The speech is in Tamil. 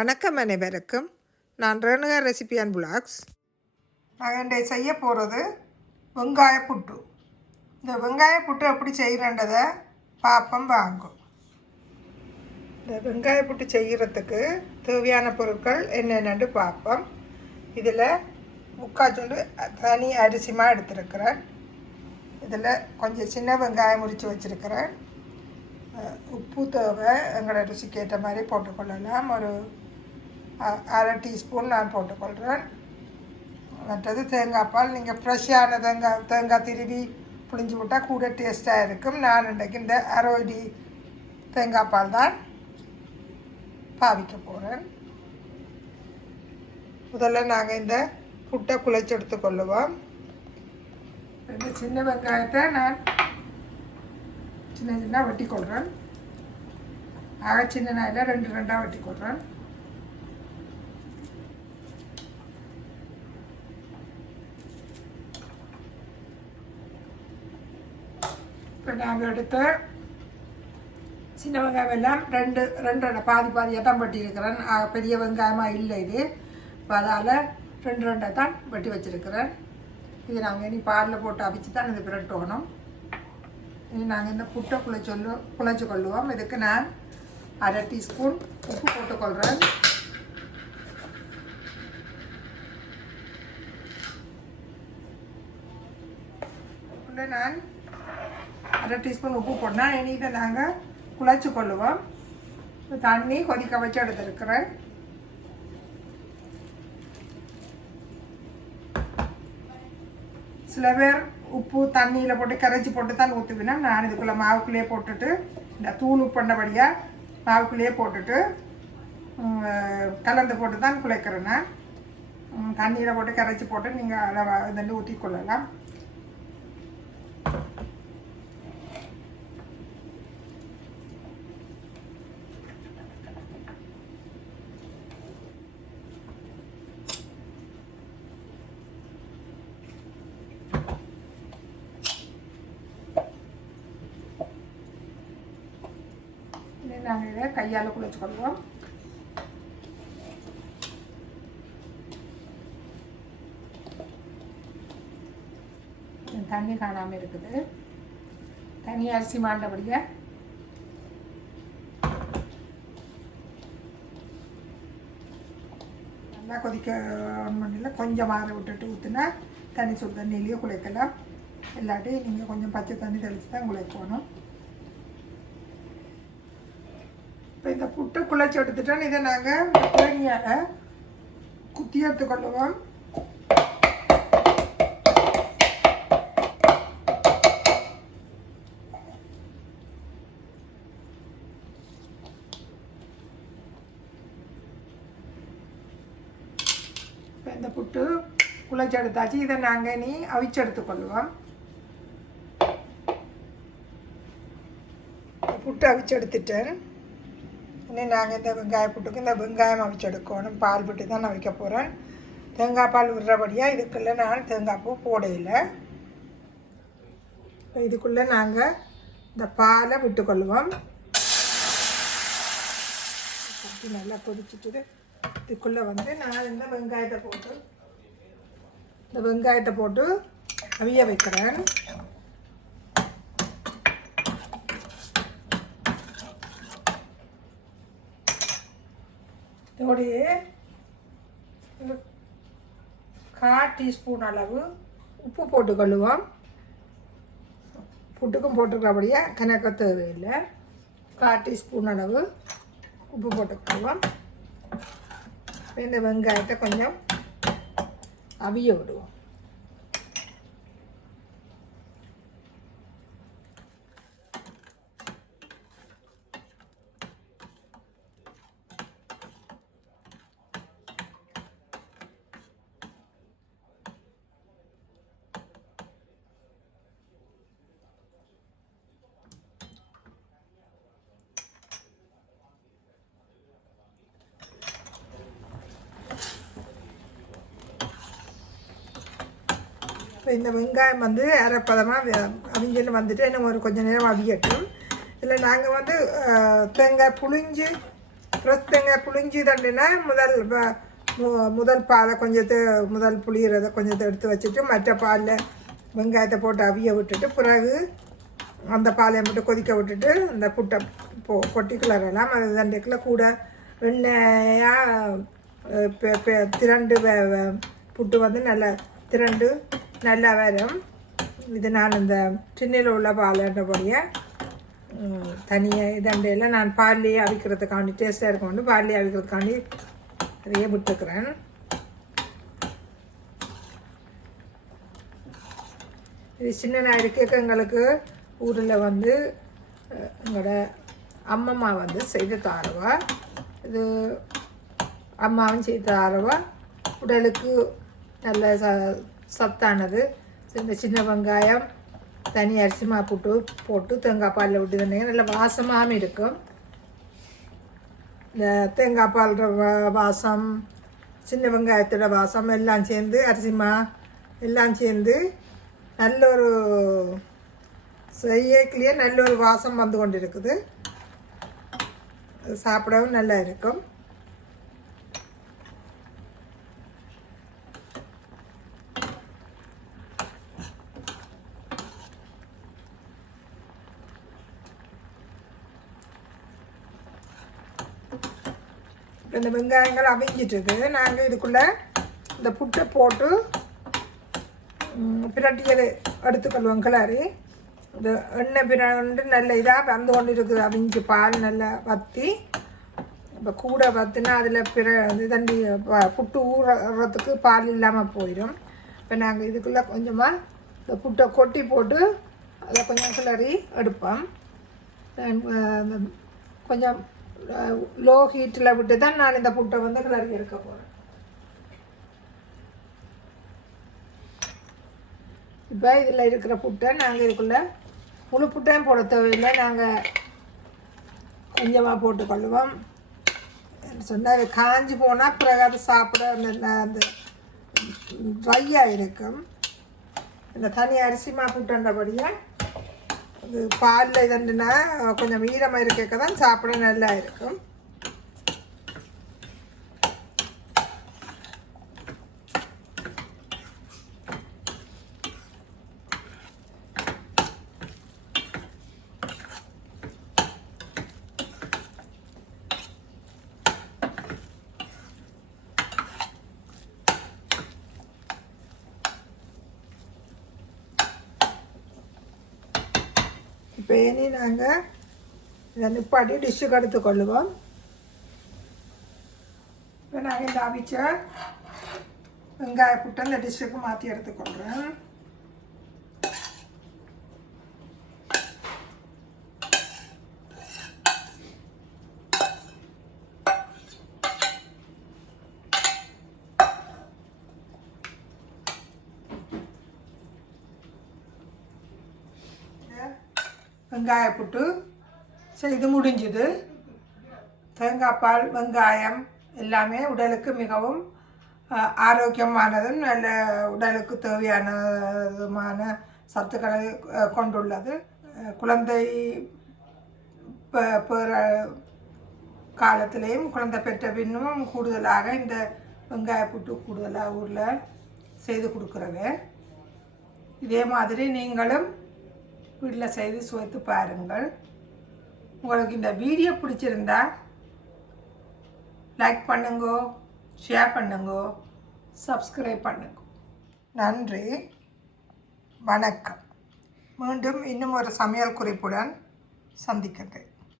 வணக்கம் அனைவருக்கும். நான் ரேணுகா ரெசிபி அண்ட் நான் நாங்கள் இன்றைய செய்ய போகிறது வெங்காய புட்டு. இந்த வெங்காய புட்டு எப்படி செய்கிறன்றதை பாப்பம் வாங்கும். இந்த வெங்காய புட்டு செய்கிறதுக்கு தேவையான பொருட்கள் என்னென்னு பார்ப்போம் இதில் முக்காச்சூண்டு தனி அரிசிமாக எடுத்திருக்கிறேன். இதில் கொஞ்சம் சின்ன வெங்காயம் முறித்து வச்சுருக்கிறேன். உப்பு தேவை. எங்களோட ருசிக்கு ஏற்ற மாதிரி போட்டுக்கொள்ளலாம். ஒரு அரை டீஸ்பூன் நான் போட்டுக்கொள்கிறேன். மற்றது தேங்காய் பால். நீங்கள் ஃப்ரெஷ்ஷான தேங்காய் தேங்காய் திருவி புளிஞ்சு விட்டால் கூட டேஸ்ட்டாக இருக்கும். நான் இன்றைக்கு இந்த அரோடி தேங்காய் பால் தான் பாவிக்க போகிறேன் முதல்ல நாங்கள் இந்த புட்டை குழைச்சி எடுத்துக்கொள்ளுவோம் இந்த சின்ன வெங்காயத்தை நான் சின்ன சின்ன வெட்டி கொள்கிறேன் ஆக சின்ன நாயில் ரெண்டு ரெண்டாக வெட்டி இப்போ நாங்கள் எடுத்த சின்ன வெங்காயம் எல்லாம் ரெண்டு ரெண்டு ரெண்டு பாதி பாதியாக தான் வெட்டி இருக்கிறேன். பெரிய வெங்காயமாக இல்லை இது. இப்போ அதால் ரெண்டு ரெண்டாக தான் வெட்டி வச்சுருக்கிறேன். இது நாங்கள் இனி பாலில் போட்டு அவிச்சு தான் இது பிரட்டணும். இனி நாங்கள் இந்த புட்டை குழைச்சொல்லு குழைச்சி கொள்ளுவோம். இதுக்கு நான் அரை டீஸ்பூன் உப்பு போட்டுக்கொள்கிறேன் நான் அரை டீஸ்பூன் உப்பு போட்டால் இனி நாங்கள் குழச்சி கொள்ளுவோம். தண்ணி கொதிக்க வச்சு எடுத்துருக்குறேன். சில பேர் உப்பு தண்ணியில் போட்டு கரைச்சி போட்டு தான் ஊற்றுவினா நான் இதுக்குள்ளே மாவுக்குள்ளேயே போட்டுட்டு இந்த தூள் பண்ணபடியாக மாவுக்குள்ளேயே போட்டுட்டு கலந்து போட்டு தான் குழைக்கிறேன் நான். தண்ணியில் போட்டு கரைச்சி போட்டு நீங்கள் அதை இதில் ஊற்றி கொள்ளலாம் இதை நாங்கள் இதை கையால் குளிச்சுக்கொள்வோம் தண்ணி காணாமல் இருக்குது. தனி அரிசி மாண்டபடியாக நல்லா கொதிக்க மண்ணில் கொஞ்சம் மாற விட்டுட்டு ஊற்றுனா தண்ணி சுடு தண்ணியிலேயே குழைக்கலாம் இல்லாட்டி நீங்கள் கொஞ்சம் பச்சை தண்ணி தெளித்து தான் குழைக்கணும் இப்போ இந்த புட்டை குழைச்சி எடுத்துட்டோம் இதை நாங்கள் குழனியால் குத்தி எடுத்துக்கொள்ளுவோம் இப்போ இந்த புட்டு குழைச்சி எடுத்தாச்சு. இதை நாங்கள் நீ அவிச்சு எடுத்துக்கொள்வோம் புட்டு அவிச்சு எடுத்துட்டேன். இனி நாங்கள் இந்த வெங்காய புட்டுக்கு இந்த வெங்காயம் அவிச்செடுக்கணும் பால் புட்டு தான் நான் வைக்க போகிறேன் தேங்காய் பால் விடுறபடியாக இதுக்குள்ளே நான் தேங்காய் பூ போடையில் இதுக்குள்ளே நாங்கள் இந்த பாலை விட்டுக்கொள்வோம் நல்லா கொதிச்சுட்டு இதுக்குள்ளே வந்து நான் இந்த வெங்காயத்தை போட்டு இந்த வெங்காயத்தை போட்டு அவிய வைக்கிறேன் பொடி கால் டீஸ்பூன் அளவு உப்பு போட்டுக்கொள்ளுவோம். புட்டுக்கும் போட்டுருக்கிறபடியே கணக்க தேவையில்லை. கால் டீஸ்பூன் அளவு உப்பு போட்டுக்கொள்வோம் இந்த வெங்காயத்தை கொஞ்சம் அவிய விடுவோம். இந்த வெங்காயம் வந்து அரைப்பதமாக அவிஞ்சல் வந்துட்டு இன்னும் ஒரு கொஞ்ச நேரம் அவியட்டும். இதில் நாங்கள் வந்து தேங்காய் புளிஞ்சு ஃப்ரெஷ் தேங்காய் புளிஞ்சு தண்டுனா முதல் மு- முதல் பாலை கொஞ்சத்தை முதல் புளியறதை கொஞ்சத்தை எடுத்து வச்சுட்டு மற்ற பாலில் வெங்காயத்தை போட்டு அவிய விட்டுட்டு பிறகு அந்த பாலையை மட்டும் கொதிக்க விட்டுட்டு அந்த புட்டை போ கொட்டி கிளறலாம். அது தண்டைக்குள்ள கூட எண்ணெயாக திரண்டு வே- புட்டு வந்து நல்லா திரண்டு நல்லா வரும் இது நான் இந்த டின்னில் உள்ள பாலன்றபடியே தனியாக இதண்டையில் நான் பால்லேயே அவிக்கிறதுக்காண்டி டேஸ்ட்டாக இருக்கும் பால்லேயே அவிக்கிறதுக்காண்டி அதையே விட்டுக்கிறேன் இது சின்ன நான் இருக்க. எங்களுக்கு ஊரில் வந்து எங்களோட அம்மம்மா வந்து செய்து தாருவா. இது அம்மாவும் செய்து தாருவா. உடலுக்கு நல்ல ச சத்தானது. இந்த சின்ன வெங்காயம் தனி அரிசி மா போட்டு போட்டு தேங்காய் பாலில் விட்டு தந்தீங்க நல்ல வாசமாகவும் இருக்கும். இந்த தேங்காய் பால் வாசம் சின்ன வெங்காயத்தோட வாசம் எல்லாம் சேர்ந்து அரிசிமா எல்லாம் சேர்ந்து நல்ல ஒரு இயற்கையிலேயே நல்ல ஒரு வாசம் வந்து கொண்டு இருக்குது சாப்பிடவும் நல்லா இருக்கும். இந்த வெங்காயங்கள் அவிஞ்சிட்டு இருக்குது நாங்கள் இதுக்குள்ளே இந்த புட்டை போட்டு ம், பிரட்டியல் எடுத்துக்கொள்வோம் கிளறி. இந்த எண்ணெய் பிரண்டு நல்ல இதாக வந்து கொண்டு இருக்குது. அவிஞ்சு பால் நல்லா வற்றி இப்போ கூட வற்றினா அதில் பிற இது தண்டி புட்டு ஊறுறதுக்கு பால் இல்லாமல் போயிடும். இப்போ நாங்கள் இதுக்குள்ளே கொஞ்சமாக இந்த புட்டை கொட்டி போட்டு அதை கொஞ்சம் கிளறி எடுப்போம். அந்த கொஞ்சம் லோ ஹீட்டில் விட்டு தான் நான் இந்த புட்டை வந்து கிளறி எடுக்க போகிறேன் இப்போ இதில் இருக்கிற புட்டை நாங்கள் இதுக்குள்ளே முழு புட்டையும் போட தேவையில்லை. நாங்கள் கொஞ்சமாக போட்டுக்கொள்ளுவோம் சொன்னால் அது காஞ்சி போனால் பிறகு அது சாப்பிட அந்த அந்த ட்ரையாக இருக்கும் இந்த தனி அரிசிமா புட்டுன்றபடியாக பாலில் இதண்டுனா கொஞ்சம் ஈரமாக இருக்க தான் சாப்பிட நல்லா இருக்கும். இப்போ இனி நாங்கள் இதை நிப்பாட்டி டிஷ்ஷுக்கு எடுத்துக்கொள்ளுவோம் இப்போ நாங்கள் இந்த அவிச்ச வெங்காய புட்டை இந்த டிஷ்ஷுக்கு மாற்றி எடுத்துக்கொள்கிறேன் வெங்காய புட்டு. செய்து முடிஞ்சுது. தேங்காய் பால் வெங்காயம் எல்லாமே உடலுக்கு மிகவும் ஆரோக்கியமானதும் நல்ல உடலுக்கு தேவையானதுமான சத்துக்களை கொண்டுள்ளது. குழந்தை பெற காலத்திலையும் குழந்தை பெற்ற பின்னும் கூடுதலாக இந்த வெங்காய புட்டு கூடுதலாக ஊரில் செய்து கொடுக்குறவே. இதே மாதிரி நீங்களும் வீட்டில் செய்து சுவைத்து பாருங்கள். உங்களுக்கு இந்த வீடியோ பிடிச்சிருந்தா லைக் பண்ணுங்க ஷேர் பண்ணுங்க சப்ஸ்கிரைப் பண்ணுங்க. நன்றி வணக்கம். மீண்டும் இன்னும் ஒரு சமையல் குறிப்புடன் சந்திக்கிறேன்.